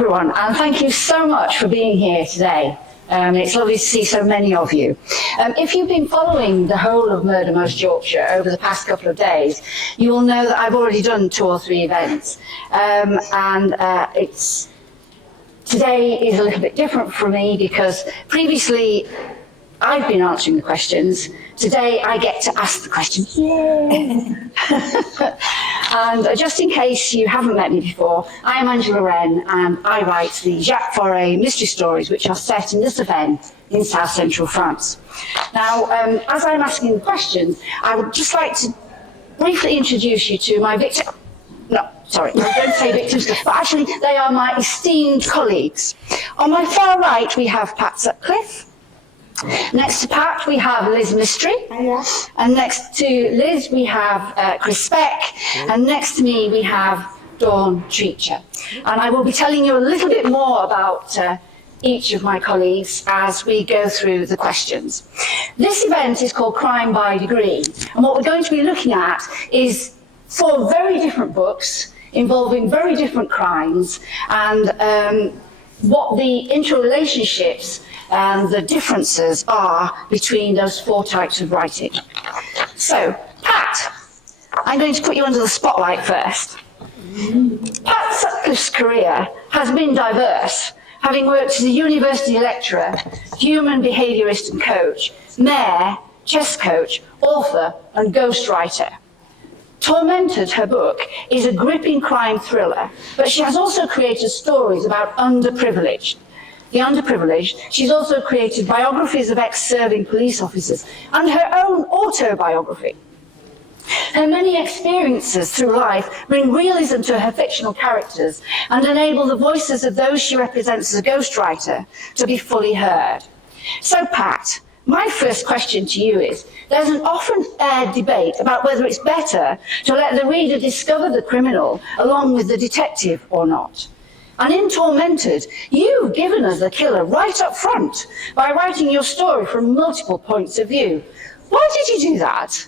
everyone, and thank you so much for being here today. It's lovely to see so many of you. If you've been following the whole of Murder Most Yorkshire over the past couple of days, you will know that I've already done 2 or 3 events. Today is a little bit different for me because previously I've been answering the questions. Today I get to ask the questions. Yay! And just in case you haven't met me before, I am Angela Wren and I write the Jacques Foray mystery stories which are set in the Cevennes in south central France. Now, as I'm asking the questions, I would just like to briefly introduce you to my victim. No, sorry, I don't say victims, but actually they are my esteemed colleagues. On my far right we have Pat Sutcliffe. Next to Pat, we have Liz Mystery, and next to Liz, we have Chris Speck, and next to me, we have Dawn Treacher. And I will be telling you a little bit more about each of my colleagues as we go through the questions. This event is called Crime by Degree, and what we're going to be looking at is 4 very different books involving very different crimes, and what the interrelationships and the differences are between those 4 types of writing. So, Pat, I'm going to put you under the spotlight first. Pat Sutcliffe's career has been diverse, having worked as a university lecturer, human behaviourist and coach, mayor, chess coach, author and ghostwriter. Tormented, her book, is a gripping crime thriller, but she has also created stories about underprivileged. The underprivileged, she's also created biographies of ex-serving police officers and her own autobiography. Her many experiences through life bring realism to her fictional characters and enable the voices of those she represents as a ghostwriter to be fully heard. So, Pat, my first question to you is, there's an often aired debate about whether it's better to let the reader discover the criminal along with the detective or not. And in Tormented, you've given us the killer right up front by writing your story from multiple points of view. Why did you do that?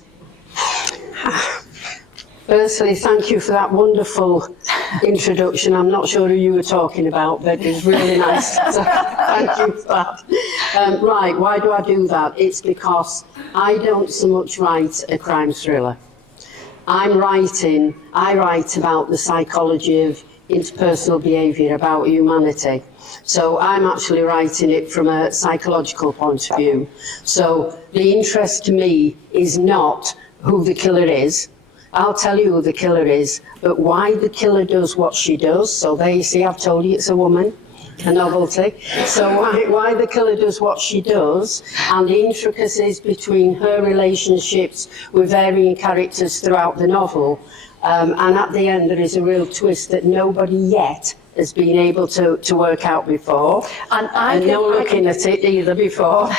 Firstly, thank you for that wonderful introduction. I'm not sure who you were talking about, but it was really nice. So thank you for that. Right, why do I do that? It's because I don't so much write a crime thriller. I write about the psychology of interpersonal behaviour, about humanity. So I'm actually writing it from a psychological point of view. So the interest to me is not who the killer is. I'll tell you who the killer is, but why the killer does what she does. So there you see, I've told you it's a woman, a novelty. So why the killer does what she does, and the intricacies between her relationships with varying characters throughout the novel. And at the end, there is a real twist that nobody yet has been able to work out before. And no looking at it either before.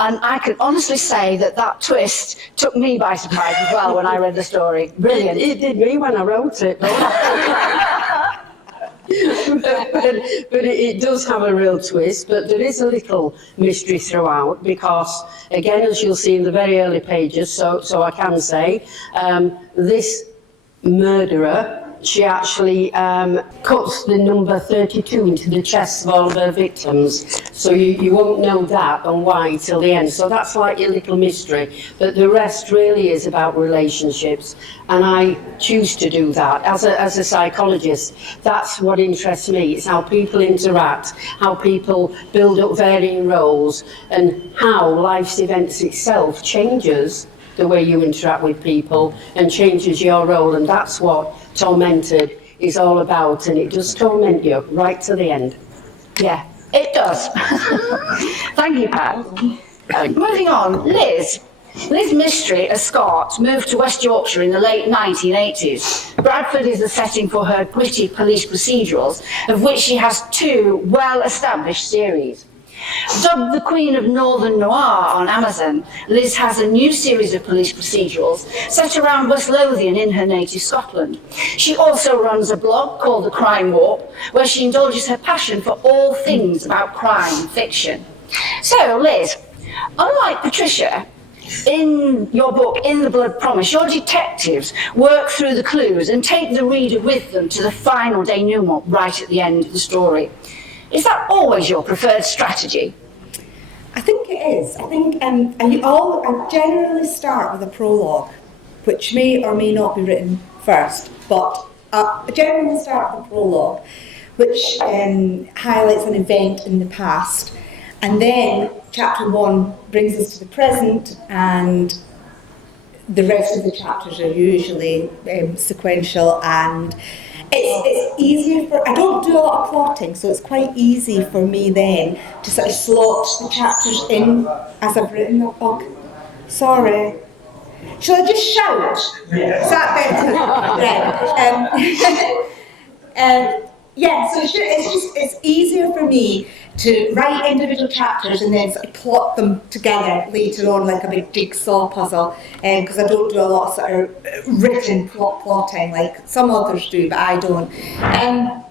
And I can honestly say that that twist took me by surprise as well when I read the story. Brilliant. It did me when I wrote it. but it does have a real twist, but there is a little mystery throughout because, again, as you'll see in the very early pages, so I can say, this murderer, she actually cuts the number 32 into the chests of all of her victims. So you won't know that and why till the end. So that's like a little mystery. But the rest really is about relationships. And I choose to do that. As a psychologist, that's what interests me. It's how people interact, how people build up varying roles, and how life's events itself changes the way you interact with people and changes your role, and that's what Tormented is all about, and it does torment you right to the end. Yeah, it does. Thank you, Pat. Moving on, Liz. Liz Mystery, a Scot, moved to West Yorkshire in the late 1980s. Bradford is the setting for her gritty police procedurals, of which she has 2 well-established series. Dubbed the Queen of Northern Noir on Amazon, Liz has a new series of police procedurals set around West Lothian in her native Scotland. She also runs a blog called The Crime Warp, where she indulges her passion for all things about crime fiction. So, Liz, unlike Patricia, in your book, In the Blood Promise, your detectives work through the clues and take the reader with them to the final denouement right at the end of the story. Is that always your preferred strategy? I think it is. I think I generally start with a prologue, which may or may not be written first, but I generally start with a prologue, which highlights an event in the past, and then chapter 1 brings us to the present, and the rest of the chapters are usually sequential, and it's easier for, I don't do a lot of plotting, so it's quite easy for me then to sort of slot the chapters in as I've written the book. Sorry. Shall I just shout? Is that better? Yeah, so it's easier for me to write individual chapters and then sort of plot them together later on like a big jigsaw puzzle, because I don't do a lot of sort of written plotting like some authors do, but I don't. And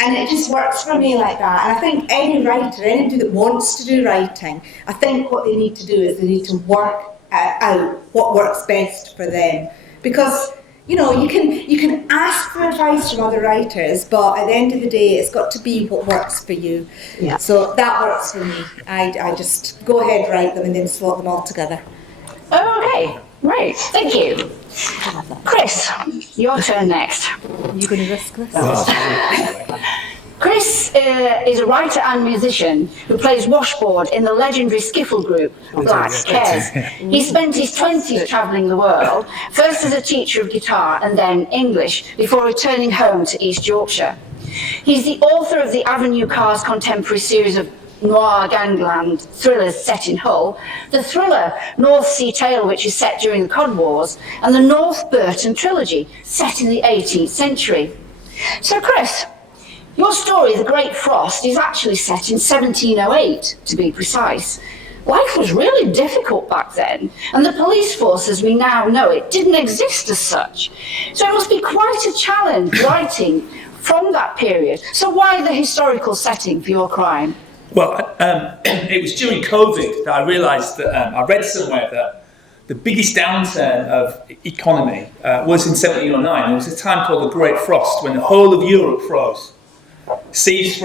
it just works for me like that. And I think any writer, anybody that wants to do writing, I think what they need to do is they need to work out what works best for them. Because you know, you can ask for advice from other writers, but at the end of the day, it's got to be what works for you. Yeah. So that works for me. I just go ahead, write them, and then slot them all together. Okay, right, thank you. Chris, your turn next. Are you going to risk this? Chris is a writer and musician who plays washboard in the legendary skiffle group Black Cares. He spent his 20s travelling the world, first as a teacher of guitar and then English, before returning home to East Yorkshire. He's the author of the Avenue Cars contemporary series of noir gangland thrillers set in Hull, the thriller North Sea Tale, which is set during the Cod Wars, and the North Burton trilogy, set in the 18th century. So Chris, your story, The Great Frost, is actually set in 1708, to be precise. Life was really difficult back then, and the police force as we now know it didn't exist as such. So it must be quite a challenge writing from that period. So why the historical setting for your crime? Well, it was during COVID that I realised that I read somewhere that the biggest downturn of economy was in 1709. There was a time called the Great Frost when the whole of Europe froze. The seas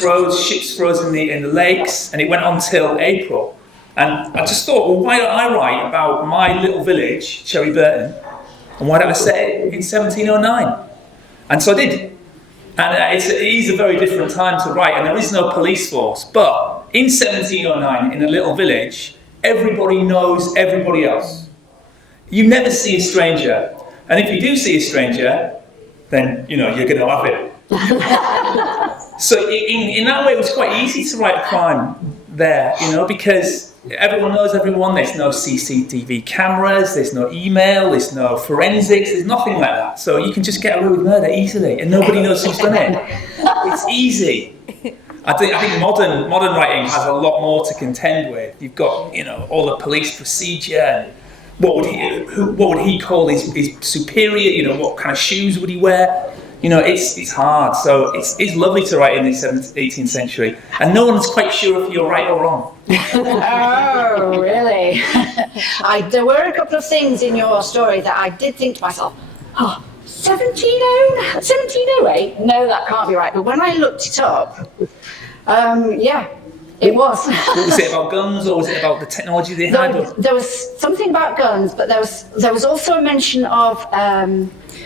froze, ships froze in the lakes, and it went on till April. And I just thought, well, why don't I write about my little village, Cherry Burton, and why don't I set it in 1709? And so I did. And it is a very different time to write, and there is no police force. But in 1709, in a little village, everybody knows everybody else. You never see a stranger, and if you do see a stranger, then you're going to have it. So in that way, it was quite easy to write a crime there, because everyone knows everyone. There's no CCTV cameras, there's no email, there's no forensics, there's nothing like that. So you can just get away with murder easily, and nobody knows who's done it. It's easy. I think modern writing has a lot more to contend with. You've got all the police procedure. And what would he call his superior? What kind of shoes would he wear? It's hard. So it's lovely to write in the 18th century, and no one's quite sure if you're right or wrong. Oh, really? There were a couple of things in your story that I did think to myself, 1708? No, that can't be right. But when I looked it up, yeah, it was. Was it about guns, or was it about the technology they had? There was something about guns, but there was also a mention of,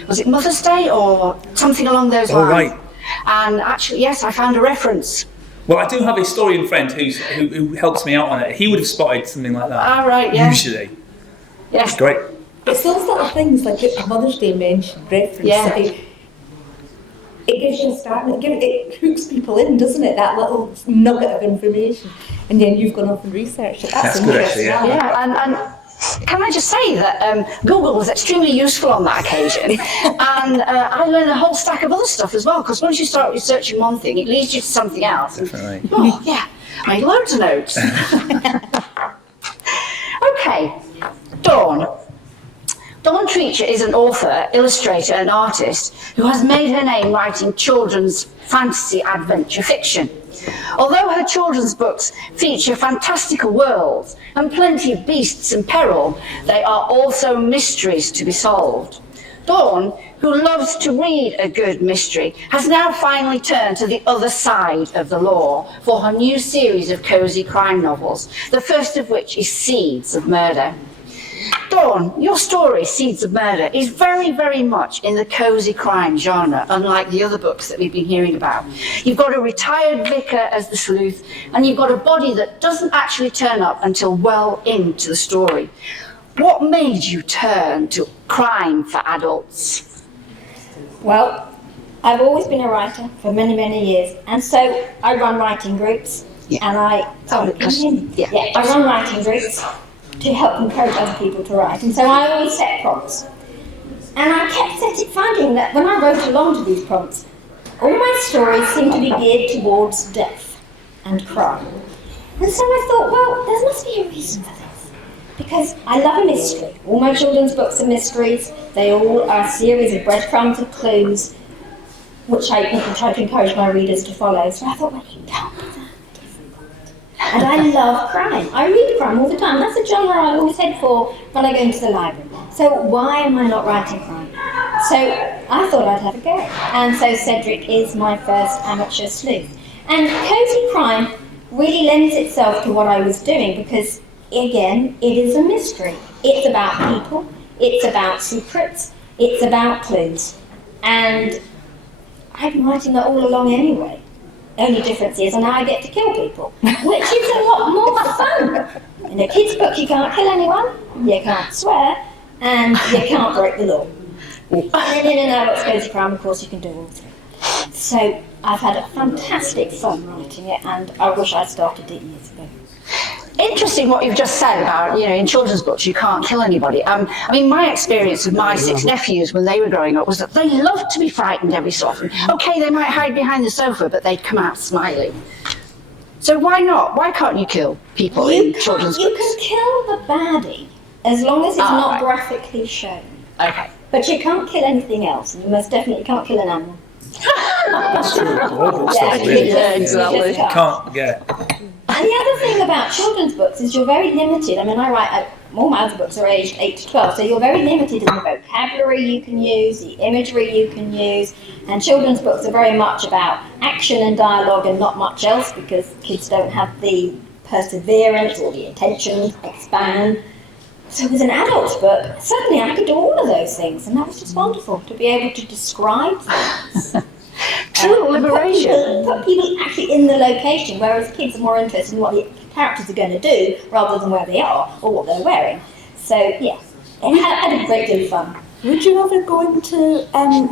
was it Mother's Day or something along those lines? Oh, right. And actually, yes, I found a reference. Well, I do have a historian friend who helps me out on it. He would have spotted something like that. Ah, right, yeah. Usually. Yes. It's great. It's those little things like a Mother's Day mention, reference. Yeah. It gives you a start, it hooks people in, doesn't it? That little nugget of information. And then you've gone off and researched it. That's good, interesting. actually, Yeah, and can I just say that Google was extremely useful on that occasion, and I learned a whole stack of other stuff as well, because once you start researching one thing, it leads you to something else. Definitely. Oh, yeah, I made loads of notes. Okay, Dawn. Dawn Treacher is an author, illustrator and artist who has made her name writing children's fantasy adventure fiction. Although her children's books feature fantastical worlds and plenty of beasts and peril, they are also mysteries to be solved. Dawn, who loves to read a good mystery, has now finally turned to the other side of the law for her new series of cosy crime novels, the first of which is Seeds of Murder. Dawn, your story, Seeds of Murder, is very, very much in the cosy crime genre, unlike the other books that we've been hearing about. You've got a retired vicar as the sleuth, and you've got a body that doesn't actually turn up until well into the story. What made you turn to crime for adults? Well, I've always been a writer for many, many years, and so I run writing groups, and I run writing groups to help encourage other people to write, and so I always set prompts. And I kept finding that when I wrote along to these prompts, all my stories seemed to be geared towards death and crime. And so I thought, well, there must be a reason for this. Because I love a mystery. All my children's books are mysteries. They all are a series of breadcrumbs and clues, which I try to encourage my readers to follow. So I thought, well, it can't be that difficult. And I love crime. I read crime all the time. That's a genre I always head for when I go into the library. So why am I not writing crime? So I thought I'd have a go. And so Cedric is my first amateur sleuth. And cosy crime really lends itself to what I was doing because, again, it is a mystery. It's about people, it's about secrets, it's about clues. And I've been writing that all along anyway. Only difference is now I get to kill people, which is a lot more fun. In a kid's book, you can't kill anyone, you can't swear, and you can't break the law. And then in an adult's cosy crime, of course, you can do all three. So I've had a fantastic fun writing it, and I wish I'd started it years ago. Interesting what you've just said about, in children's books you can't kill anybody. I mean, my experience with my 6 nephews when they were growing up was that they loved to be frightened every so often. Okay, they might hide behind the sofa, but they'd come out smiling. So why not? Why can't you kill people in children's books? You can kill the baddie as long as it's not graphically shown. Okay. But you can't kill anything else, and you most definitely can't kill an animal. That's true. Horrible stuff, really. Yeah, exactly. Can't, yeah. And the other thing about children's books is you're very limited. I mean, all my other books are aged 8 to 12, so you're very limited in the vocabulary you can use, the imagery you can use, and children's books are very much about action and dialogue and not much else because kids don't have the perseverance or the attention to expand. So with an adult's book, suddenly I could do all of those things, and that was just wonderful, to be able to describe things. True liberation. Put people actually in the location, whereas kids are more interested in what the characters are going to do rather than where they are or what they're wearing. So, yeah, I had a great deal of fun. Would you ever go into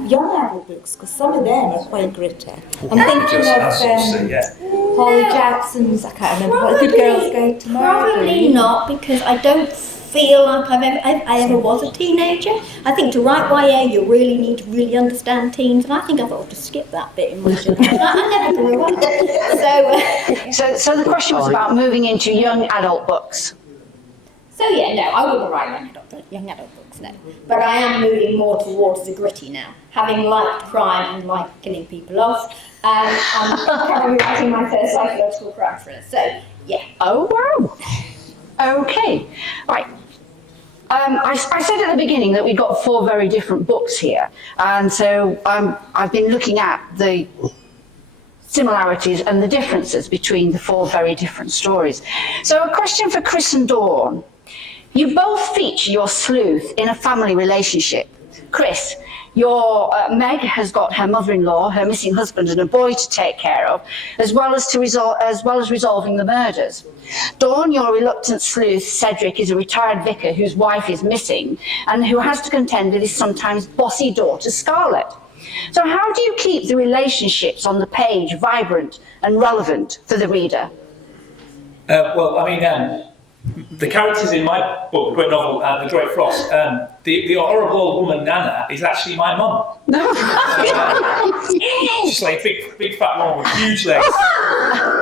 young adult books? Because some of them are quite gritty. I'm thinking of Holly Jackson's, I can't remember, what, A Good Girl's Guide to Murder. Probably not, because I don't feel like I ever was a teenager. I think to write YA you really need to really understand teens, and I think I thought to skip that bit in my children. I never grew up. So the question was about moving into young adult books. So yeah, no, I wouldn't write young adult books, no. But I am moving more towards the gritty now. Having liked crime and liked killing people off, I'm currently writing my first psychological crime thriller. So yeah. Oh wow. Okay. Right. I said at the beginning that we got 4 very different books here, and so I've been looking at the similarities and the differences between the 4 very different stories. So a question for Chris and Dawn. You both feature your sleuth in a family relationship. Chris, your Meg has got her mother-in-law, her missing husband, and a boy to take care of, as well as resolving the murders. Dawn, your reluctant sleuth, Cedric, is a retired vicar whose wife is missing and who has to contend with his sometimes bossy daughter, Scarlett. So how do you keep the relationships on the page vibrant and relevant for the reader? Well, I mein, the characters in my book, great novel, The Great Frost, the horrible old woman Nana is actually my mum. She's like a big fat woman with huge legs,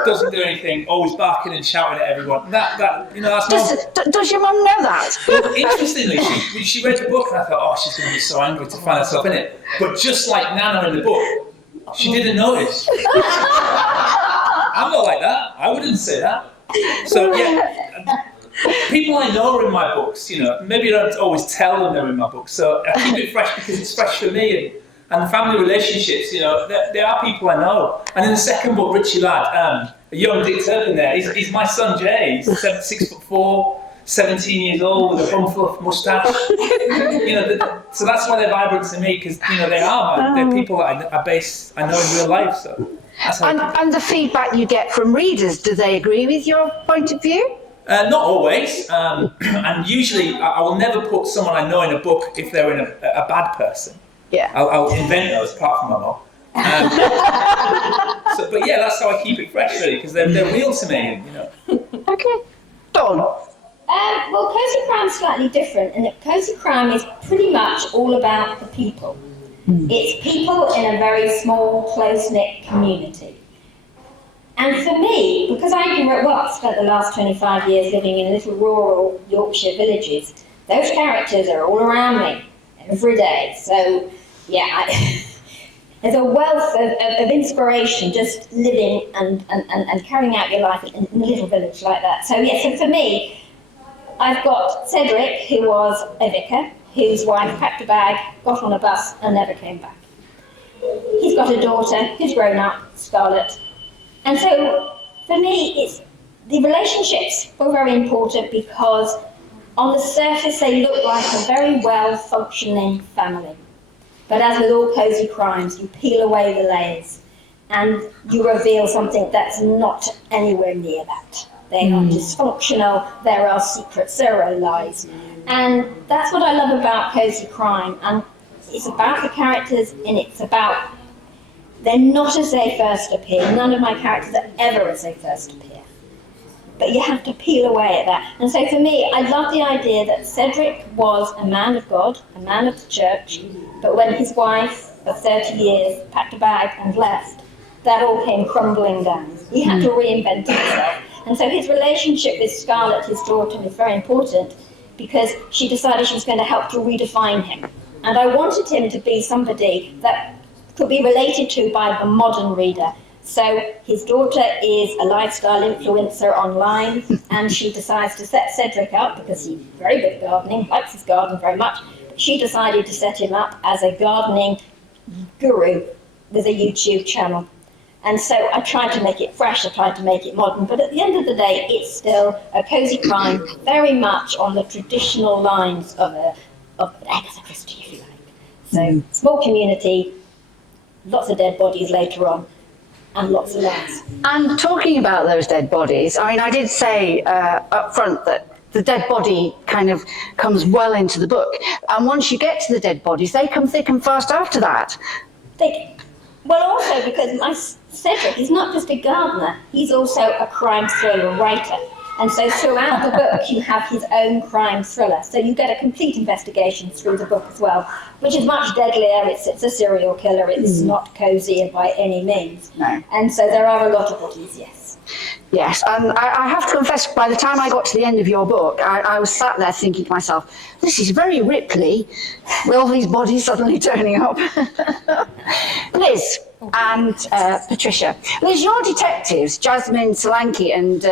doesn't do anything, always barking and shouting at everyone. That's Does your mum know that? Well, interestingly, she read the book and I thought, oh, she's going to be so angry to find herself in it. But just like Nana in the book, she didn't notice. I'm not like that. I wouldn't say that. So yeah, people I know are in my books. Maybe I don't always tell them they're in my books. So I keep it fresh because it's fresh for me. And the family relationships, there are people I know. And in the second book, Richie Ladd, a young Dick Turpin there, he's my son Jay. He's 6'4", 17 years old with a bumfluff moustache. So that's why they're vibrant to me, because they are. They're people that I know in real life. So. And the feedback you get from readers, do they agree with your point of view? Not always, and usually I will never put someone I know in a book if they're in a bad person. Yeah. I'll invent those apart from my mom. But yeah, that's how I keep it fresh, really, because they're real to me. Okay. Dawn. Well, Cozy Crime's slightly different, and Cozy Crime is pretty much all about the people. It's people in a very small, close-knit community. And for me, because I spent the last 25 years living in little rural Yorkshire villages, those characters are all around me every day. So, yeah, there's a wealth of inspiration just living and carrying out your life in a little village like that. So, yeah, so for me, I've got Cedric, who was a vicar, whose wife packed a bag, got on a bus and never came back. He's got a daughter who's grown up, Scarlett. And so, for me, the relationships were very important because on the surface they look like a very well-functioning family. But as with all cozy crimes, you peel away the layers and you reveal something that's not anywhere near that. They are dysfunctional, there are secrets, there are lies. And that's what I love about cozy crime. And it's about the characters, and it's about, they're not as they first appear. None of my characters are ever as they first appear. But you have to peel away at that. And so for me, I love the idea that Cedric was a man of God, a man of the church, but when his wife of 30 years packed a bag and left, that all came crumbling down. He had to reinvent himself. And so his relationship with Scarlett, his daughter, is very important because she decided she was going to help to redefine him. And I wanted him to be somebody that could be related to by the modern reader. So his daughter is a lifestyle influencer online, and she decides to set Cedric up because he's very good at gardening, likes his garden very much. She decided to set him up as a gardening guru with a YouTube channel. And so I tried to make it fresh, I tried to make it modern, but at the end of the day, it's still a cozy crime, very much on the traditional lines of an Agatha Christie, if you like. So small community, lots of dead bodies later on, and lots of lies. And talking about those dead bodies, I mean, I did say up front that the dead body kind of comes well into the book. And once you get to the dead bodies, they come thick and fast after that. Well, also because my Cedric is not just a gardener, he's also a crime thriller writer. And so throughout the book, you have his own crime thriller. So you get a complete investigation through the book as well, which is much deadlier. It's a serial killer. It's not cozy by any means. No. And so there are a lot of bodies, yes. Yes, and I have to confess, by the time I got to the end of your book, I was sat there thinking to myself, this is very Ripley, with all these bodies suddenly turning up. Liz and Patricia. Liz, your detectives, Jasmine Solanke and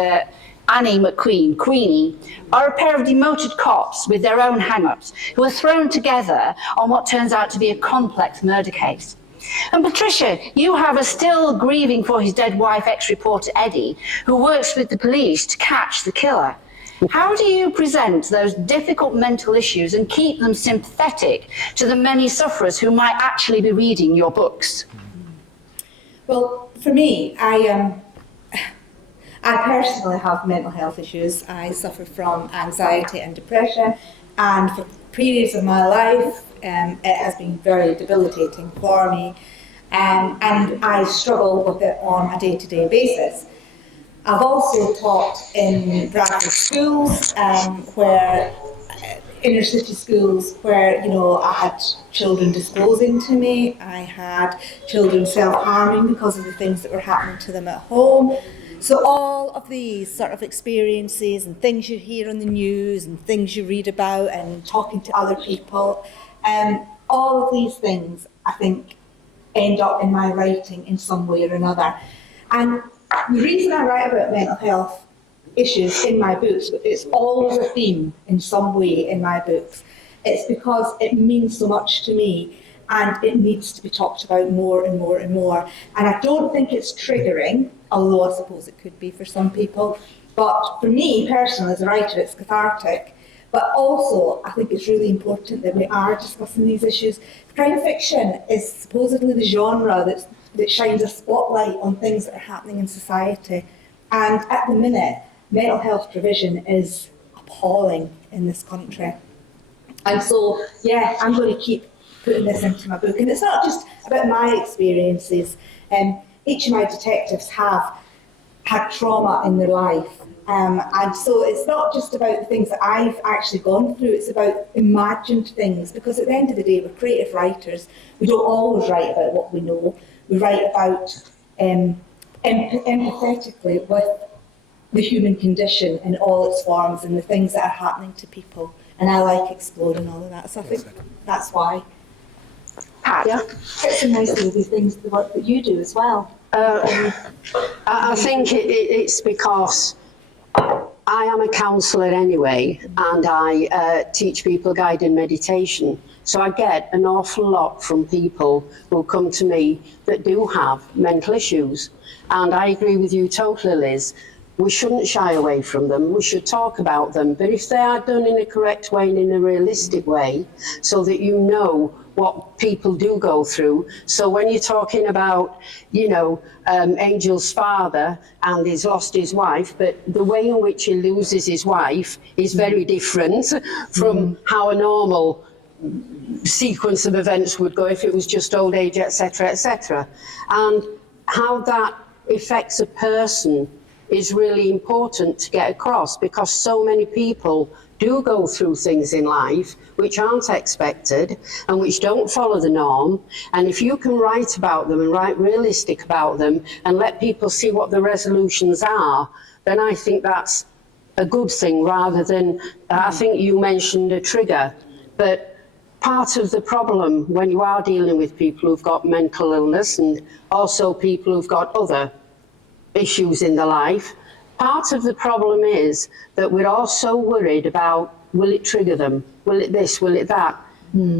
Annie McQueen, Queenie, are a pair of demoted cops with their own hang-ups who are thrown together on what turns out to be a complex murder case. And Patricia, you have a still grieving for his dead wife ex-reporter Eddie, who works with the police to catch the killer. How do you present those difficult mental issues and keep them sympathetic to the many sufferers who might actually be reading your books? Well, for me, I personally have mental health issues. I suffer from anxiety and depression, and for periods of my life, it has been very debilitating for me, and I struggle with it on a day-to-day basis. I've also taught in Bradford schools, where inner city schools, where I had children disclosing to me. I had children self-harming because of the things that were happening to them at home. So all of these sort of experiences and things you hear on the news and things you read about and talking to other people, all of these things, I think, end up in my writing in some way or another. And the reason I write about mental health issues in my books, it's always a theme in some way in my books, it's because it means so much to me and it needs to be talked about more and more and more. And I don't think it's triggering, although I suppose it could be for some people. But for me personally, as a writer, it's cathartic. But also, I think it's really important that we are discussing these issues. Crime fiction is supposedly the genre that shines a spotlight on things that are happening in society. And at the minute, mental health provision is appalling in this country. And so, yeah, I'm going to keep putting this into my book. And it's not just about my experiences. Each of my detectives have had trauma in their life. And so it's not just about the things that I've actually gone through, it's about imagined things, because at the end of the day, we're creative writers. We don't always write about what we know. We write about empathetically with the human condition in all its forms and the things that are happening to people. And I like exploring all of that. So I think that's why. Pat, Yeah. it's so nice to do these things, the work that you do as well. I think it's because I am a counsellor anyway, and I teach people guided meditation. So I get an awful lot from people who come to me that do have mental issues. And I agree with you totally, Liz. We shouldn't shy away from them. We should talk about them. But if they are done in a correct way and in a realistic way, so that you know what people do go through. So when you're talking about, Angel's father and he's lost his wife, but the way in which he loses his wife is very different from how a normal sequence of events would go if it was just old age, etc., etc. And how that affects a person is really important to get across, because so many people do go through things in life which aren't expected and which don't follow the norm. And if you can write about them and write realistic about them and let people see what the resolutions are, then I think that's a good thing, rather than, I think you mentioned a trigger, but part of the problem when you are dealing with people who've got mental illness and also people who've got other issues in their life, part of the problem is that we're all so worried about, will it trigger them? Will it this? Will it that?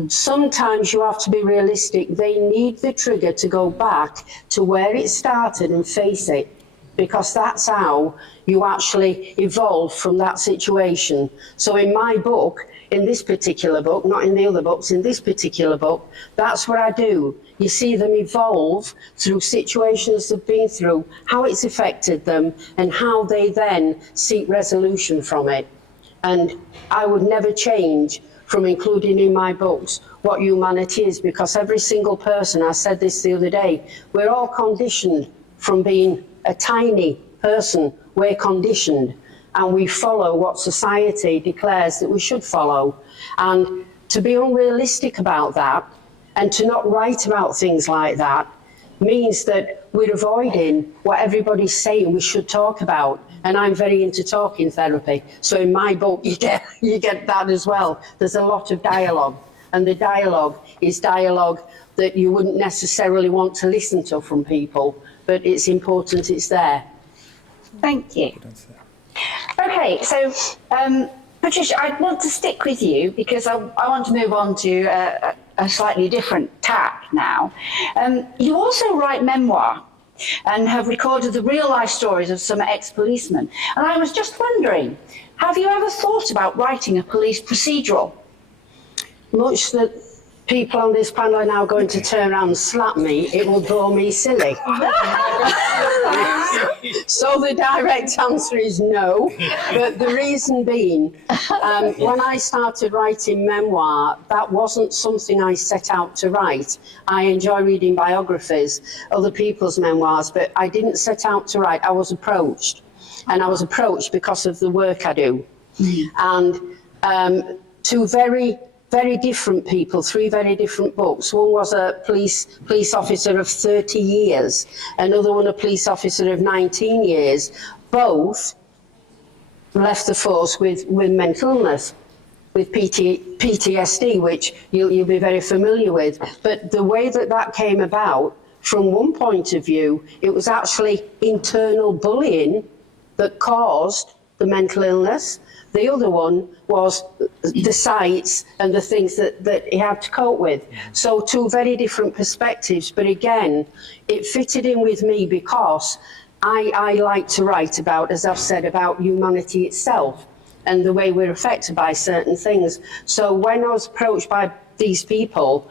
Sometimes you have to be realistic. They need the trigger to go back to where it started and face it, because that's how you actually evolve from that situation. So in my book, in this particular book, not in the other books, in this particular book, that's what I do. You see them evolve through situations they've been through, how it's affected them, and how they then seek resolution from it. And I would never change from including in my books what humanity is, because every single person, I said this the other day, we're all conditioned from being a tiny person. We're conditioned, and we follow what society declares that we should follow. And to be unrealistic about that and to not write about things like that means that we're avoiding what everybody's saying we should talk about. And I'm very into talking therapy. So in my book, you get that as well. There's a lot of dialogue, and the dialogue is dialogue that you wouldn't necessarily want to listen to from people, but it's important it's there. Thank you. Okay, so Patricia, I want to stick with you because I want to move on to a slightly different tack now. You also write memoir and have recorded the real life stories of some ex-policemen. And I was just wondering, have you ever thought about writing a police procedural? Much that people on this panel are now going to turn around and slap me, it will bore me silly. So the direct answer is no, but the reason being, when I started writing memoir, that wasn't something I set out to write. I enjoy reading biographies, other people's memoirs, but I didn't set out to write. I was approached, and I was approached because of the work I do. And two very different people, three very different books. One was a police officer of 30 years, another one a police officer of 19 years. Both left the force with mental illness, with PTSD, which you'll be very familiar with. But the way that came about from one point of view, it was actually internal bullying that caused the mental illness. The other one was the sights and the things that he had to cope with. So two very different perspectives, but again, it fitted in with me because I like to write about, as I've said, about humanity itself and the way we're affected by certain things. So when I was approached by these people,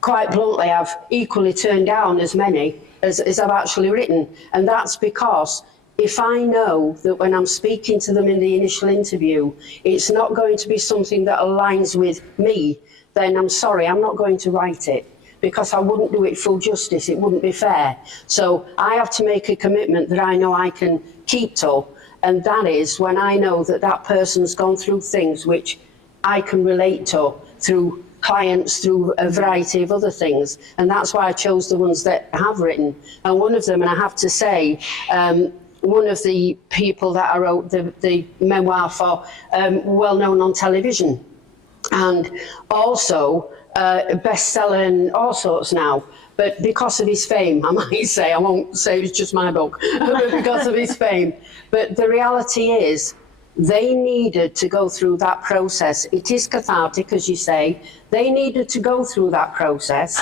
quite bluntly, I've equally turned down as many as I've actually written. And that's because if I know that when I'm speaking to them in the initial interview, it's not going to be something that aligns with me, then I'm sorry, I'm not going to write it, because I wouldn't do it full justice. It wouldn't be fair. So I have to make a commitment that I know I can keep to, and that is when I know that that person's gone through things which I can relate to through clients, through a variety of other things. And that's why I chose the ones that I have written. And one of them, and I have to say, one of the people that I wrote the memoir for, well known on television, and also bestseller and all sorts now. But because of his fame, I might say, I won't say it's just my book, but because of his fame. But the reality is, they needed to go through that process. It is cathartic, as you say. They needed to go through that process,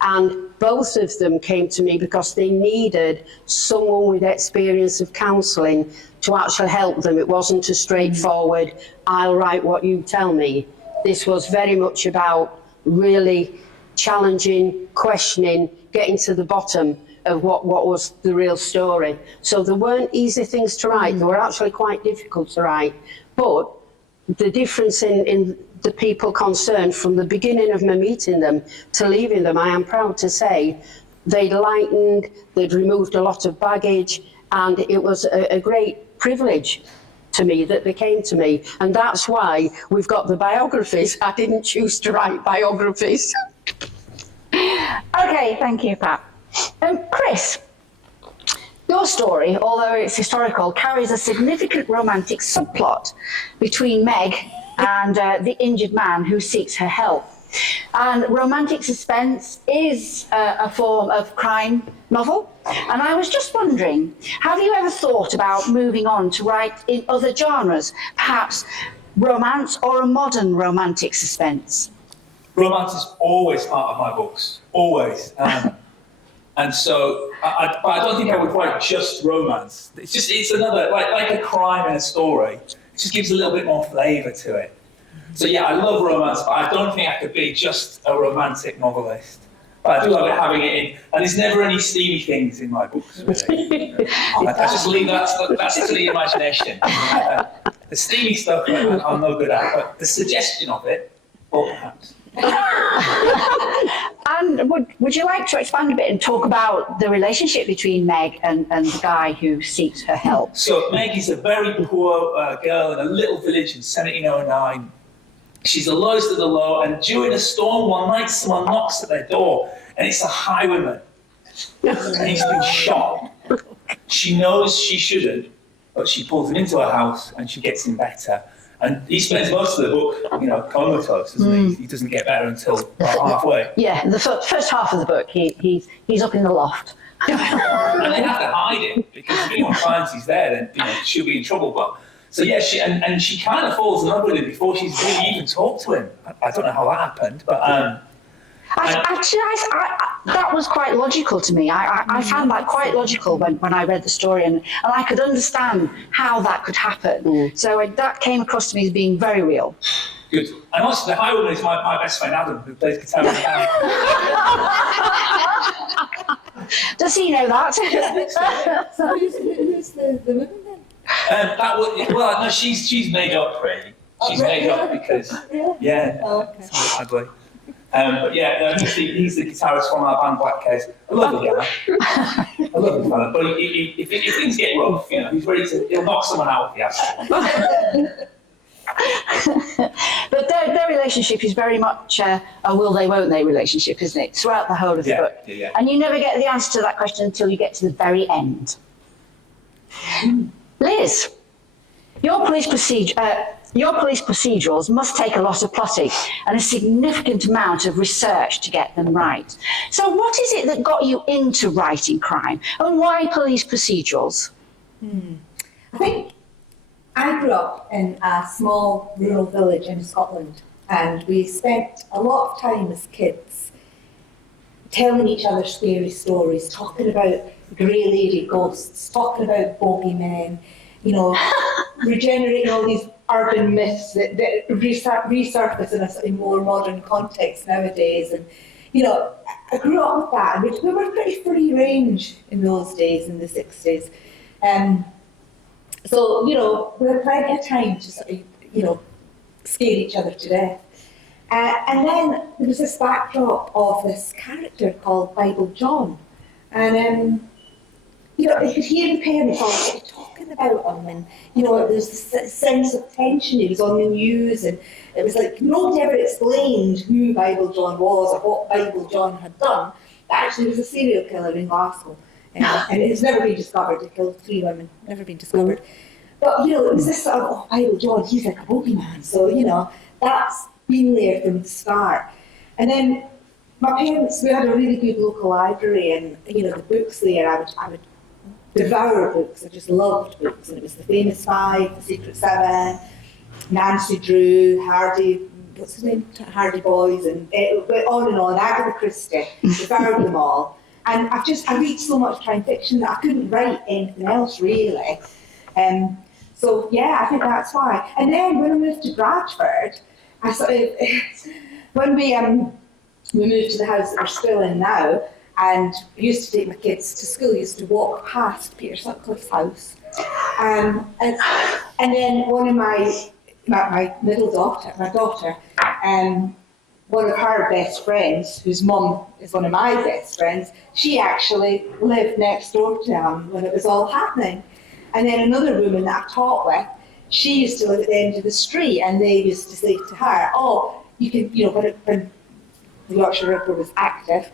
and both of them came to me because they needed someone with experience of counselling to actually help them. It wasn't a straightforward, I'll write what you tell me. This was very much about really challenging, questioning, getting to the bottom of what was the real story. So there weren't easy things to write. They were actually quite difficult to write. But the difference in the people concerned from the beginning of me meeting them to leaving them, I am proud to say, they'd lightened, they'd removed a lot of baggage, and it was a great privilege to me that they came to me. And that's why we've got the biographies. I didn't choose to write biographies. Okay, thank you, Pat. Chris, your story, although it's historical, carries a significant romantic subplot between Meg and the injured man who seeks her help. And romantic suspense is a form of crime novel. And I was just wondering, have you ever thought about moving on to write in other genres, perhaps romance or a modern romantic suspense? Romance is always part of my books, always. And so, but I don't think I would write just romance. It's another, like a crime in a story. It just gives a little bit more flavour to it. So yeah, I love romance, but I don't think I could be just a romantic novelist. But I do love having it in, and there's never any steamy things in my books, really. I just leave that's to the imagination. The steamy stuff I'm no good at, but the suggestion of it, well, perhaps. And would you like to expand a bit and talk about the relationship between Meg and the guy who seeks her help? So Meg is a very poor girl in a little village in 1709. She's the lowest of the low, and during a storm one night someone knocks at their door, and it's a highwayman. And he's been shot. She knows she shouldn't, but she pulls him into her house and she gets him better. And he spends most of the book, comatose, doesn't he? He doesn't get better until about halfway. Yeah, the first half of the book, he's up in the loft. And they have to hide him, because if anyone finds he's there, then she'll be in trouble. But so yeah, she kind of falls in love with him before she's really even talked to him. I don't know how that happened, but that was quite logical to me. I found that quite logical when I read the story, and I could understand how that could happen. So that came across to me as being very real. Good. And also, the highwayman is my best friend Adam, who plays guitar in the band. Does he know that? So who's the woman then? No, she's made up, really. She's made up because, yeah, it's ugly. But yeah, no, he's the guitarist from our band Black Case. I love the guy. I love the fella. But if things get rough, he's ready he'll knock someone out if he has to. But their relationship is very much a will they, won't they relationship, isn't it? Throughout the whole of the book. Yeah. And you never get the answer to that question until you get to the very end. Liz, your police procedure, Your police procedurals must take a lot of plotting and a significant amount of research to get them right. So what is it that got you into writing crime, and why police procedurals? I think I grew up in a small rural village in Scotland, and we spent a lot of time as kids telling each other scary stories, talking about grey lady ghosts, talking about bogeymen, regenerating all these urban myths that resurface in a sort of more modern context nowadays. And, I grew up with that, and we were pretty free range in those days, in the 60s. So, we had plenty of time to sort of, scare each other to death. And then there was this backdrop of this character called Bible John. And, you could hear the parents all sort of talking about him, and, there was this sense of tension. He was on the news, and it was like nobody ever explained who Bible John was or what Bible John had done. But actually, he was a serial killer in Glasgow. And it's never been discovered. He killed 3 women, never been discovered. But, it was this sort of, Bible John, he's like a bogeyman. So, that's been there from the start. And then my parents, we had a really good local library, and, the books there, I would devour books. I just loved books. And it was The Famous Five, The Secret Seven, Nancy Drew, Hardy Boys, and it went on and on, Agatha Christie, devoured them all. And I read so much crime fiction that I couldn't write anything else, really. So, yeah, I think that's why. And then when I moved to Bradford, when we moved to the house that we're still in now, and I used to take my kids to school, I used to walk past Peter Sutcliffe's house. And then one of my middle daughter, one of her best friends, whose mum is one of my best friends, she actually lived next door to him when it was all happening. And then another woman that I taught with, she used to live at the end of the street, and they used to say to her, you can, when the Yorkshire Ripper was active,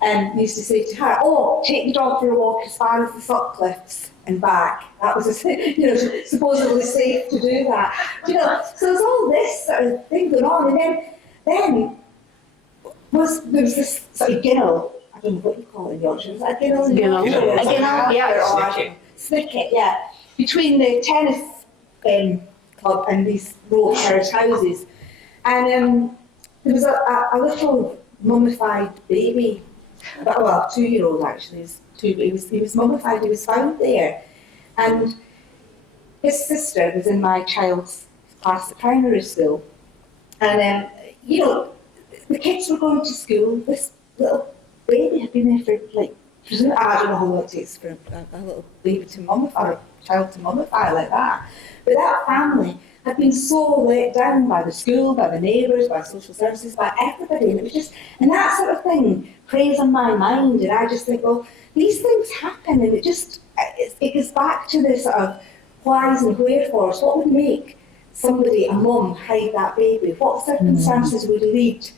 they used to say to her, take the dog for a walk as far as the Sutcliffes and back. That was, supposedly safe to do that. So there's all this sort of thing going on. And then there was this sort of ginnel, I don't know what you call it in Yorkshire, is that a ginnel in Yorkshire? A ginnel, yeah. Snicket, yeah. Between the tennis club and these row of terrace houses. And there was a little mummified baby, 2-year-old actually, he was mummified, he was found there. And his sister was in my child's class at primary school. And, the kids were going to school. This little baby had been there for, I don't know how long it takes for a little baby to mummify, or a child to mummify like that. But that family had been so let down by the school, by the neighbours, by social services, by everybody. And it was just, and that sort of thing preys on my mind. And I just think, these things happen, and it goes back to this sort of whys and wherefores. What would make somebody, a mum, hide that baby? What circumstances would lead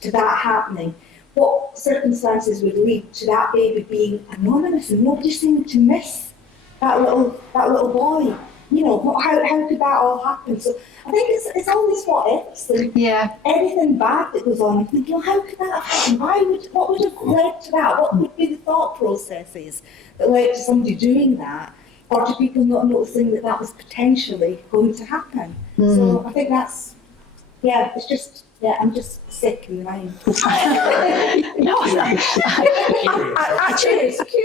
to that happening? What circumstances would lead to that baby being anonymous and nobody seeming to miss that little boy? How could that all happen? So I think it's all these what ifs, and anything bad that goes on. I'm thinking, how could that have happened? What would have led to that? What would be the thought processes that led to somebody doing that, or to people not noticing that was potentially going to happen? So I think that's, it's just. Yeah, I'm just sick in the mind. Curious.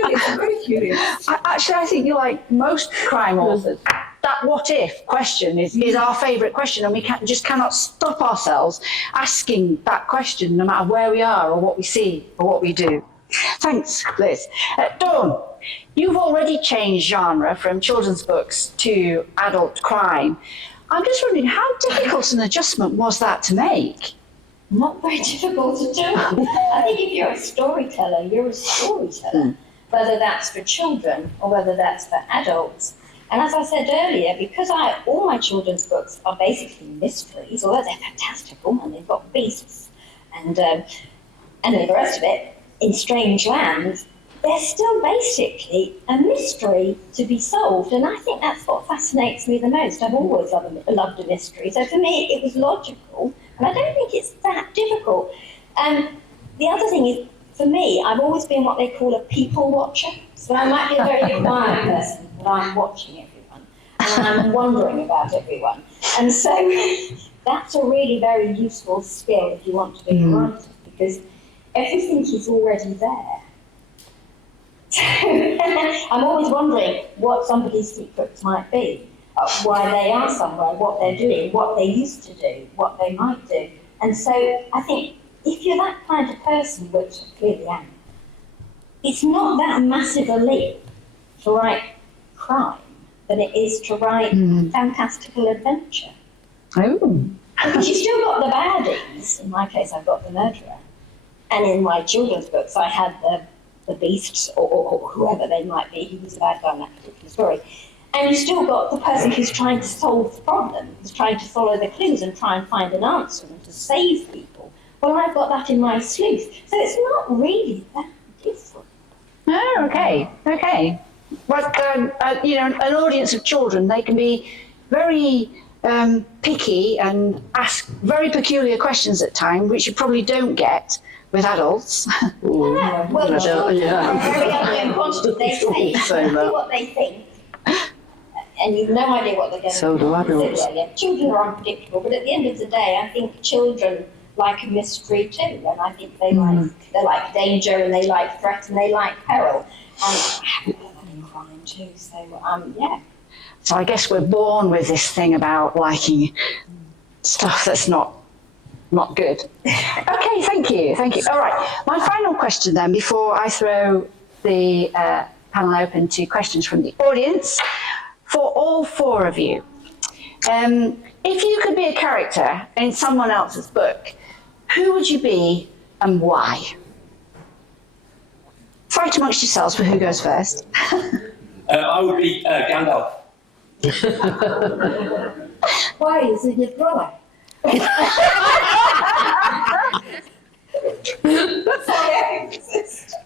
I'm very curious. Actually, I think you're like most crime authors. That what if question is our favourite question, and we cannot stop ourselves asking that question no matter where we are or what we see or what we do. Thanks, Liz. Dawn, you've already changed genre from children's books to adult crime. I'm just wondering, how difficult an adjustment was that to make? Not very difficult to do. I think if you're a storyteller, you're a storyteller, whether that's for children or whether that's for adults. And as I said earlier, because all my children's books are basically mysteries, although they're fantastical and they've got beasts and the rest of it in strange lands, they're still basically a mystery to be solved. And I think that's what fascinates me the most. I've always loved a mystery. So for me, it was logical, and I don't think it's that difficult. The other thing is, for me, I've always been what they call a people watcher. So I might be a very quiet person, but I'm watching everyone, and I'm wondering about everyone. And so that's a really very useful skill if you want to be a writer, because everything is already there. So I'm always wondering what somebody's secrets might be, why they are somewhere, what they're doing, what they used to do, what they might do. And so I think if you're that kind of person, which I clearly am, it's not that massive a leap to write crime than it is to write fantastical adventure. Oh. Because you've still got the baddies. In my case, I've got the murderer. And in my children's books, I had the beasts, or whoever they might be, who was the bad guy in that particular story. And you've still got the person who's trying to solve the problem, who's trying to follow the clues and try and find an answer and to save people. Well, I've got that in my sleuth. So it's not really that different. Oh, okay. But, an audience of children, they can be very picky and ask very peculiar questions at times, which you probably don't get with adults. Well, they're very unconscious. They say what they think, and you've no idea what they're going to do. So do adults. Children are unpredictable, but at the end of the day, I think children like a mystery too, and I think they like danger, and they like threat, and they like peril. And I haven't got that in crime too, so yeah. So I guess we're born with this thing about liking stuff that's not good. Okay, thank you. All right, my final question then, before I throw the panel open to questions from the audience, for all four of you. If you could be a character in someone else's book, who would you be and why? Fight amongst yourselves for who goes first. I would be Gandalf. Why? Is it your brother? I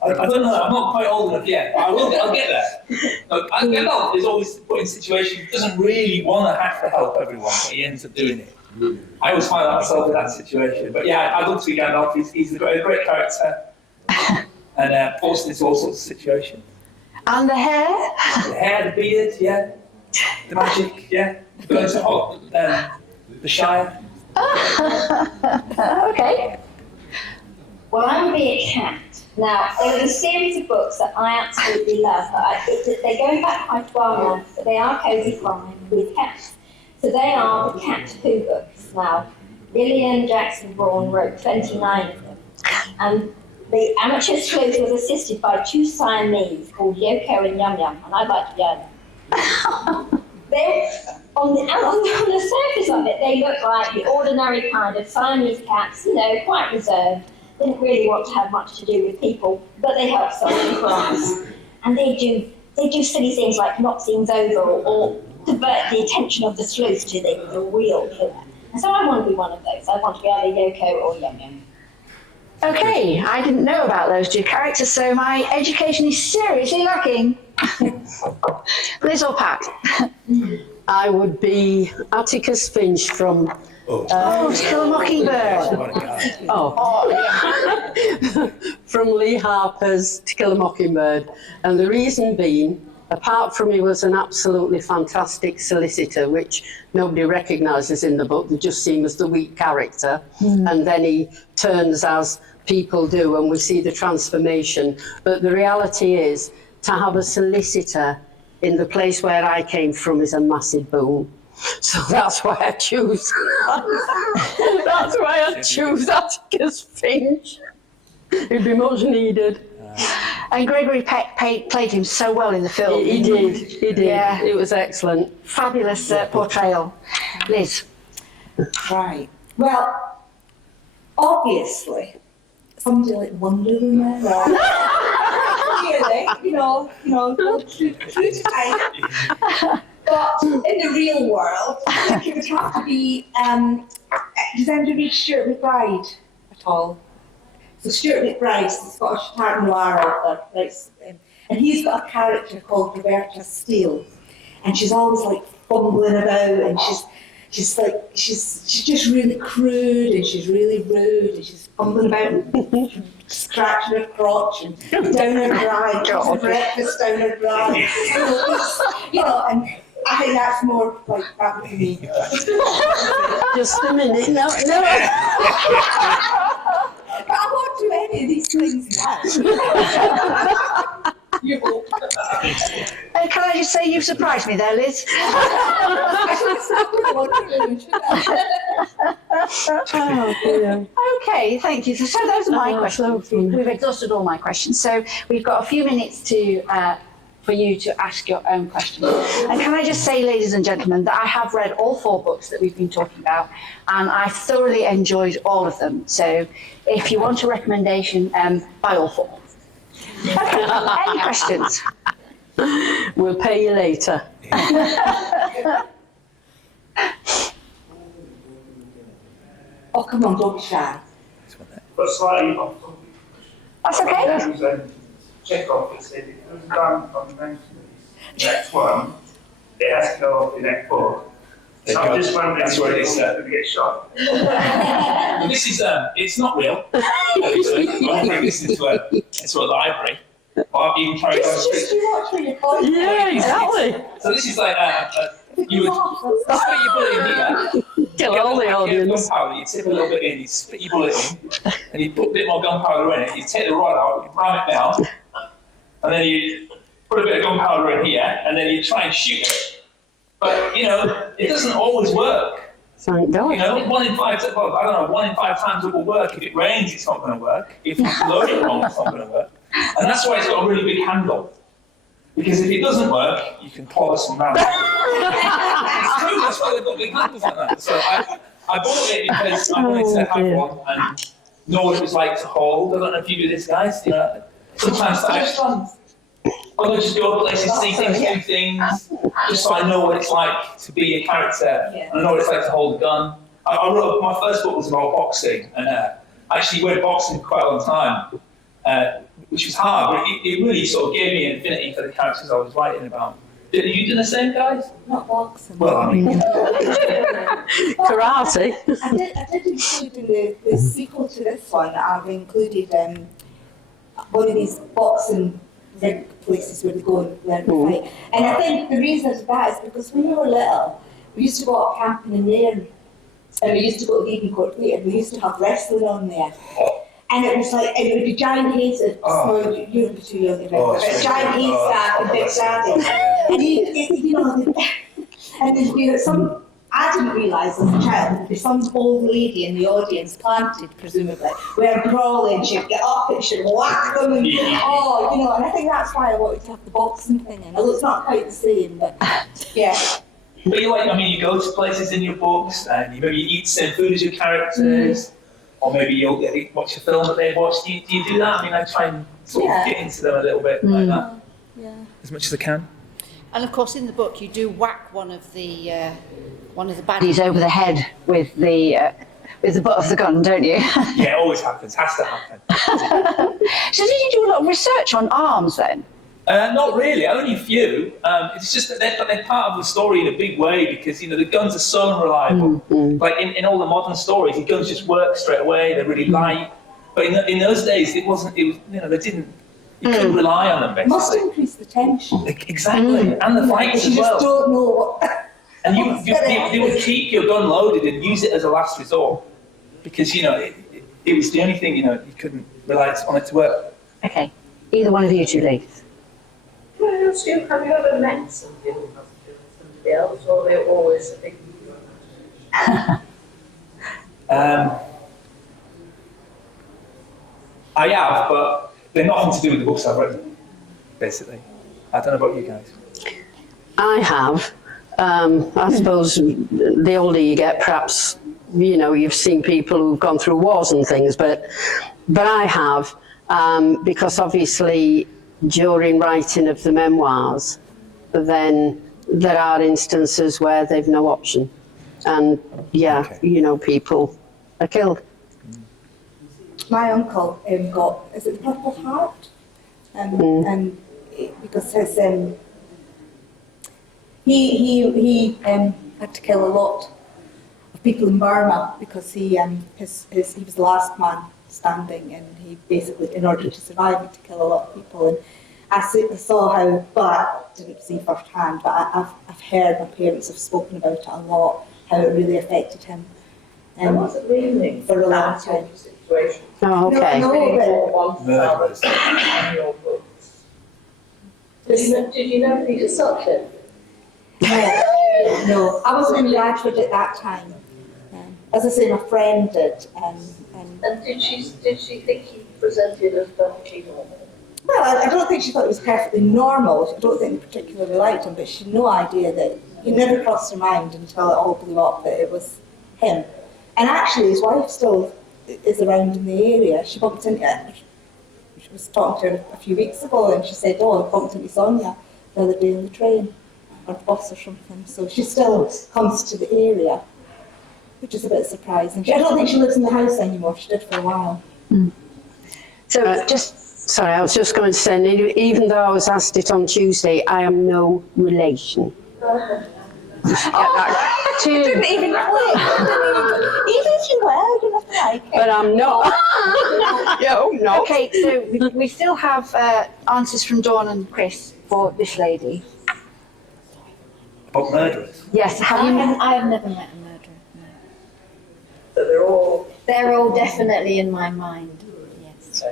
don't know, I'm not quite old enough yet, but I'll get there. Look, Gandalf is always put in situations he doesn't really want to have to help everyone, but he ends up doing it. I always find myself in that situation. But yeah, I'd love to be Gandalf. He's a great character. And forced into all sorts of situations. And the hair? The hair, the beard, yeah. The magic, yeah. Going to the Shire. Okay. Well, I would be a cat. Now, there was a series of books that I absolutely love. They're going back quite far now, but they are cosy crime with cats. So they are the Cat Who books. Now, Lillian Jackson Braun wrote 29 of them. And the amateur sleuth was assisted by two Siamese called Yoko and Yum Yum, and I'd like to be them. On the surface of it, they look like the ordinary kind of Siamese cats, quite reserved. Didn't really want to have much to do with people, but they help solve crimes. And they do silly things like knock things over or divert the attention of the sleuth to the real killer. And so I want to be one of those. I want to be either Yoko or Yum Yum. Okay, I didn't know about those two characters, so my education is seriously lacking. Liz or Pat? I would be Atticus Finch from... To Kill a Mockingbird. From Lee Harper's To Kill a Mockingbird. And the reason being, apart from he was an absolutely fantastic solicitor, which nobody recognises in the book, they just see him as the weak character, and then he turns as people do, and we see the transformation. But the reality is, to have a solicitor in the place where I came from is a massive boon. So that's why I choose. That's why I choose Atticus Finch. It'd be much needed. And Gregory Peck played him so well in the film. He did. Yeah. It was excellent. Fabulous portrayal. Liz? Right. Well, obviously, somebody like Wonder Woman. Really, true to type. But in the real world, I think it would have to be, does anybody read Stuart McBride at all? So Stuart McBride's the Scottish Tart Noir author, writes, and he's got a character called Roberta Steele, and she's always like fumbling about, and she's just really crude, and she's really rude, and she's fumbling about, and scratching her crotch, and down her dry, keeps breakfast down her dry, and I think that's more like that for me. Just a minute. No. But I won't do any of these things now. You hope. Can I just say you've surprised me there, Liz? Oh, dear. Okay, thank you. So those are my Oh, questions. so funny. We've exhausted all my questions. So we've got a few minutes for you to ask your own questions. And can I just say, ladies and gentlemen, that I have read all 4 books that we've been talking about, and I've thoroughly enjoyed all of them. So if you want a recommendation, buy all 4. Okay, any questions? We'll pay you later. Oh, come on, don't be shy. But slightly off topic. That's okay. There was a check-off that said if it was done on the next one, it has to go off the next 4. So I'm just wondering That's what it is, if sir. going to get shot. Well, this is, it's not real. Obviously, I'm not bringing this into a library. Or you can carry on the Just street. you watch when you're calling. Yeah, exactly. So this is like, you would spit your bullet in here. Kill Get all the a packet of audience. gunpowder, you tip a little bit in, you spit your bullet in, and you put a bit more gunpowder in it, you take the rod out, you ram it down, and then you put a bit of gunpowder in here, and then you try and shoot it. But, it doesn't always work. Thank God. 1 in 5, well, I don't know, 1 in 5 times it will work. If it rains, it's not going to work. If you load it wrong, it's not going to work. And that's why it's got a really big handle. Because if it doesn't work, you can pour some round. It's true, that's why they've got big handles like that. So I bought it because I wanted to have one and know what it was like to hold. I don't know if you do this, guys. Sometimes I'll just go places, see things, do things, just so I know what it's like to be a character. Yeah. And I know what it's like to hold a gun. I wrote, my first book was about boxing, and I actually went boxing for quite a long time, which was hard, but it really sort of gave me an affinity for the characters I was writing about. Did you do the same, guys? Not boxing. Well, I mean, Karate. I did include in the sequel to this one, I've included one of these boxing ring places where they go and learn to fight. And I think the reason for that is because when we were little, we used to go out camping in there, and we used to go to Eden Court Theatre, and we used to have wrestling on there. And it was like, it would be giant hazes. So you'd be too young to remember, but giant haystack and big daddy. And there'd be some, I didn't realise as a child, there'd be some old lady in the audience, planted presumably, where brawling, she'd get up and she'd whack them, and and I think that's why I wanted to have the boxing thing in, although it's not quite the same, but yeah. but you go to places in your books, and you maybe eat the same food as your characters, or maybe you'll watch a film that they watch. Do you do that? I mean, I try and sort of get into them a little bit like that, as much as I can. And of course, in the book, you do whack one of the baddies. He's over the head with the butt of the gun, don't you? Yeah, it always happens. Has to happen. So did you do a lot of research on arms then? Not really, only a few. It's just that they're part of the story in a big way because, the guns are so unreliable. Like in all the modern stories, the guns just work straight away, they're really light. But in those days, they didn't, you couldn't rely on them basically. Must increase the tension. Exactly, and the fights You as just well. don't know what. And they would keep your gun loaded and use it as a last resort because, it was the only thing, you couldn't rely on it to work. Okay, either one of you two ladies. Can I ask you, have you ever met somebody who has killed somebody else, or are they always a big I have, but they're nothing to do with the books I've written, basically. I don't know about you guys. I have. I suppose the older you get, perhaps, you've seen people who've gone through wars and things, but I have, because obviously during writing of the memoirs, then there are instances where they've no option. And people are killed. my uncle got, is it the Purple Heart? Because his he had to kill a lot of people in Burma because he was the last man standing, and he basically, in order to survive, had to kill a lot of people. And I saw how, but I didn't see firsthand, but I've heard, my parents have spoken about it a lot, how it really affected him. I wasn't reading for a long that time. situation. Oh, okay. No, Murderers. Did you know Peter Sutcliffe? no, I wasn't in Bradford at that time. As I say, my friend did. And did she think he presented as perfectly normal? Well, I don't think she thought it was perfectly normal. I don't think they particularly liked him, but she had no idea that it never crossed her mind until it all blew up that it was him. And actually, his wife still is around in the area. She bumped into her. She was talking to her a few weeks ago, and she said, "Oh, I bumped into Sonia the other day on the train or the bus or something." So she still comes to the area, which is a bit surprising. I don't think she lives in the house anymore. She did for a while. So Sorry, I was just going to say, even though I was asked it on Tuesday, I am no relation. Didn't even click. Even if you were, you don't have to like it. But I'm not. No, no. okay, so we still have answers from Dawn and Chris for this lady. About murderers. Yes, have you? I have never met a murderer. No. So They're all definitely in my mind. Yes.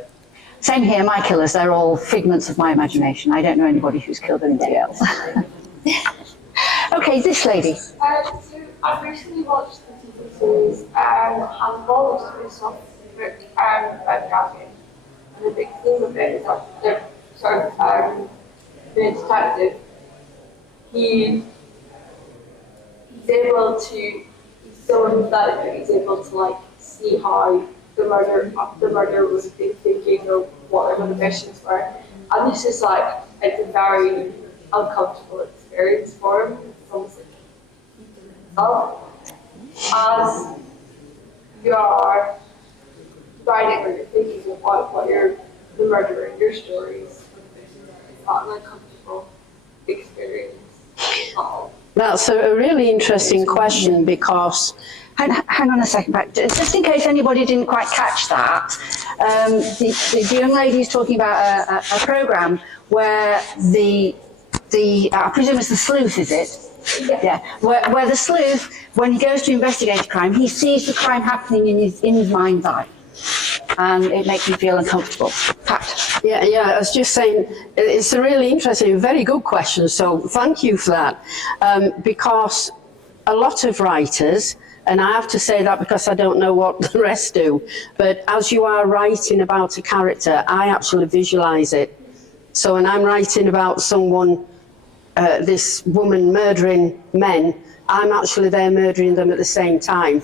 Same here, my killers, they're all figments of my imagination. I don't know anybody who's killed anybody else. Okay, this lady. So I've recently watched the TV series Handball, which is based off the book Beverages. And the big theme of it is that they're sort of being a detective. He's able to, he's so empathetic that he's able to like see how the murder was thinking or what their motivations were. And this is like, it's a very uncomfortable experience for him. It's almost like as you are writing or you're thinking about what you're the murderer in your stories, it's not an uncomfortable experience at all. That's a really interesting question because Hang on a second, back. Just in case anybody didn't quite catch that, the young lady is talking about a programme where I presume it's the sleuth, is it? Yeah. Where the sleuth, when he goes to investigate a crime, he sees the crime happening in his mind's eye, and it makes him feel uncomfortable. Pat. Yeah, I was just saying, it's a really interesting, very good question, so thank you for that. Because a lot of writers, and I have to say that because I don't know what the rest do, but as you are writing about a character, I actually visualise it. So when I'm writing about someone, this woman murdering men, I'm actually there murdering them at the same time.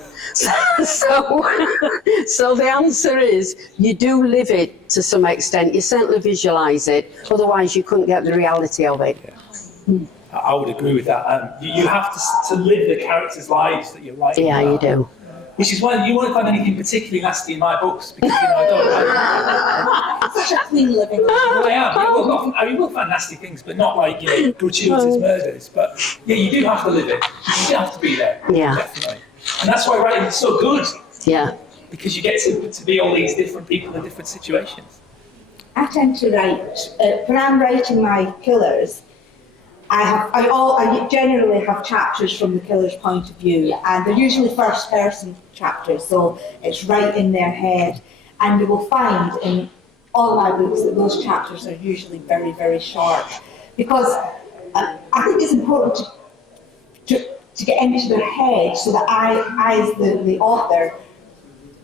So the answer is, you do live it to some extent. You certainly visualise it, otherwise you couldn't get the reality of it. Yeah. I would agree with that. You have to live the characters' lives that you're writing Yeah, about. you do. Which is why you won't find anything particularly nasty in my books, because I don't. Such a clean living. Well, I am. You will find nasty things, but not like gratuitous murders. But yeah, you do have to live it. You do have to be there. Yeah. Definitely. And that's why writing is so good. Yeah. Because you get to be all these different people in different situations. I tend to write, when I'm writing my killers, I generally have chapters from the killer's point of view, and they're usually first person chapters, so it's right in their head. And you will find in all my books that those chapters are usually very, very short, because I think it's important to get into their head so that I as the author,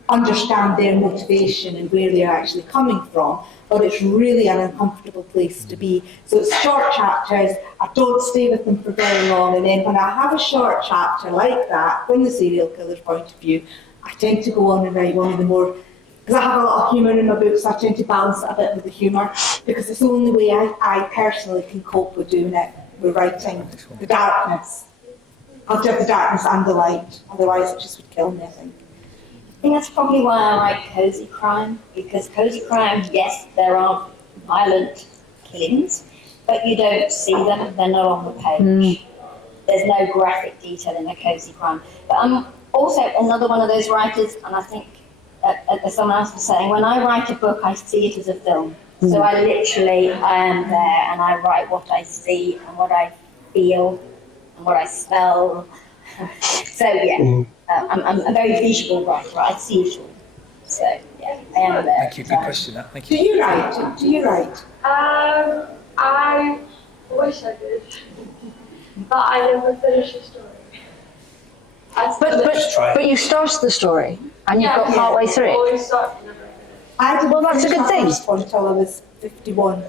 understand their motivation and where they're actually coming from, but it's really an uncomfortable place to be. So it's short chapters, I don't stay with them for very long, and then when I have a short chapter like that, from the serial killer's point of view, I tend to go on and write one of the more, because I have a lot of humour in my books, so I tend to balance it a bit with the humour, because it's the only way I personally can cope with doing it, with writing the darkness. I have to have the darkness and the light, otherwise it just would kill me, I think. think that's probably why I like cozy crime, because cozy crime, yes, there are violent killings, but you don't see them, they're not on the page. There's no graphic detail in a cozy crime. But I'm also another one of those writers, and I think, as someone else was saying, when I write a book, I see it as a film. So I am there, and I write what I see, and what I feel, and what I smell. So yeah, I'm a very visual writer. I see it all. So yeah, I am there. Thank you. Good question. That. Thank you. Do you write? Do you write? I wish I did, but I never finish a story. But you started the story and you got part way through it. Always start and never finish. I didn't Well, that's a finish good my thing. first one until I was 51.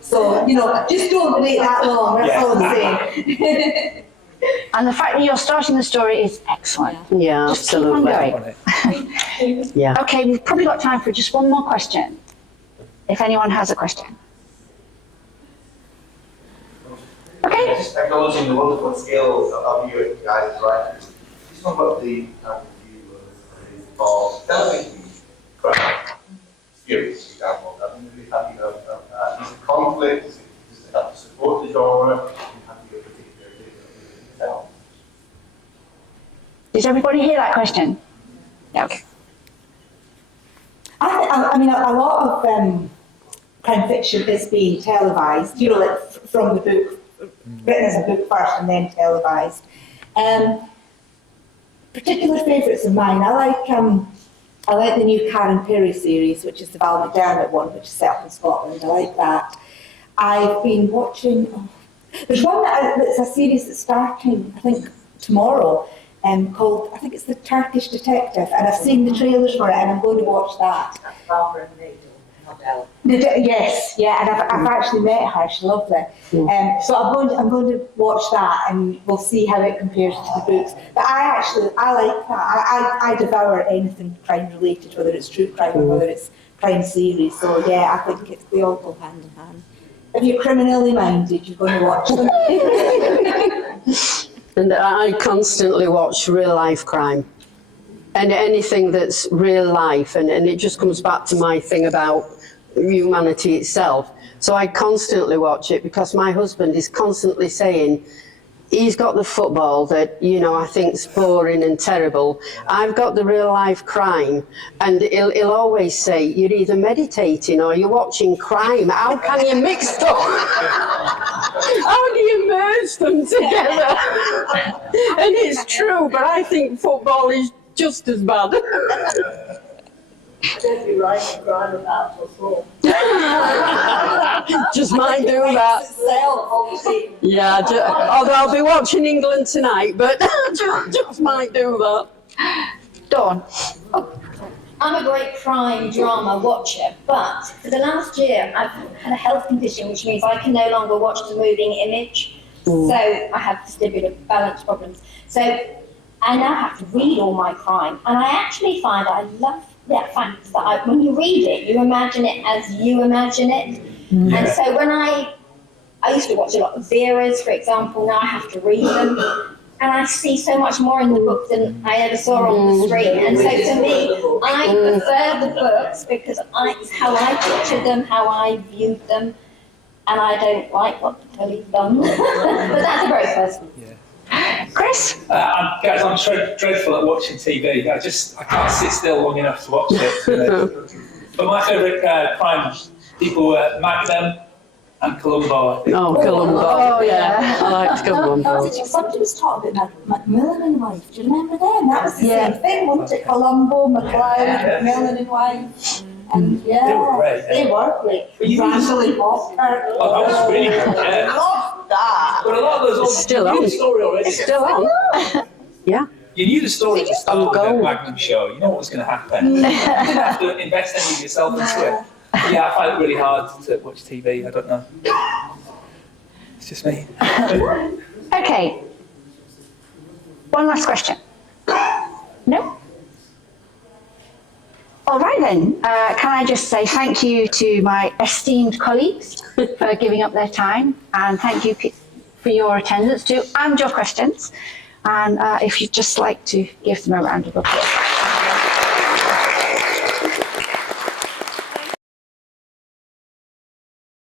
So, just don't wait that long, that's all I'm saying. And the fact that you're starting the story is excellent. Yeah, Just keep on absolutely. going. Yeah. Okay, we've probably got time for just one more question. If anyone has a question. Okay. Just acknowledging the wonderful skills of you guys, right? Just talk about the view of television viewers, for example. I mean, is it conflict? Does it have to support the genre? Does it have to be a particular film? Did everybody hear that question? Yeah, okay. I mean, a lot of crime fiction is being televised, like from the book, written as a book first and then televised. Particular favourites of mine, I like the new Karen Perry series, which is the Val McDermott one, which is set up in Scotland. I like that. I've been watching, there's one that's a series that's starting, I think, tomorrow, called, I think it's The Turkish Detective, and I've seen the trailers for it and I'm going to watch that. Barbara and Nigel, not Ella. Yes, yeah, and I've actually met her, she's lovely. So I'm going to watch that and we'll see how it compares to the books. But I like that. I devour anything crime related, whether it's true crime or whether it's crime series. So yeah, I think they all go hand in hand. If you're criminally minded, you're going to watch them. And I constantly watch real life crime. And anything that's real life, and it just comes back to my thing about humanity itself. So I constantly watch it because my husband is constantly saying, he's got the football that, I think's boring and terrible. I've got the real life crime. And he'll always say, you're either meditating or you're watching crime. How can you mix them? How do you merge them together? And it's true, but I think football is just as bad. I don't be writing crime about football. Just might do that. Yeah, although I'll be watching England tonight, but just might do that. Dawn. I'm a great crime drama watcher, but for the last year I've had a health condition, which means I can no longer watch the moving image. So I have vestibular balance problems. So I now have to read all my crime, and I actually find I love that fact that when you read it, you imagine it as you imagine it. And so when I used to watch a lot of Vera's, for example, now I have to read them. And I see so much more in the book than I ever saw on the screen. And so to me, I prefer the books because it's how I pictured them, how I viewed them, and I don't like what the telly's done. But that's a very personal. Chris? Guys, I'm dreadful at watching TV. I can't sit still long enough to watch it. But my favourite crime people were Magnum and Columbo. Oh, Columbo. Oh, yeah. I liked Columbo. Somebody was talking about Macmillan and Wife. Do you remember them? That was the same thing, wasn't it? Columbo, MacLeod, Macmillan and Wife. And They were great. They were great. Randall Walker. Oh, that was really good, yeah. Love that. But a lot of those It's still you knew on. the story already. It's still on. Yeah. You knew the story at the start of the gold. Magnum show. You know what was going to happen. You didn't have to invest any of yourself into it. But yeah, I find it really hard to watch TV. I don't know. It's just me. Okay. One last question. No? All right then. Can I just say thank you to my esteemed colleagues for giving up their time, and thank you for your attendance too and your questions. And if you'd just like to give them a round of applause.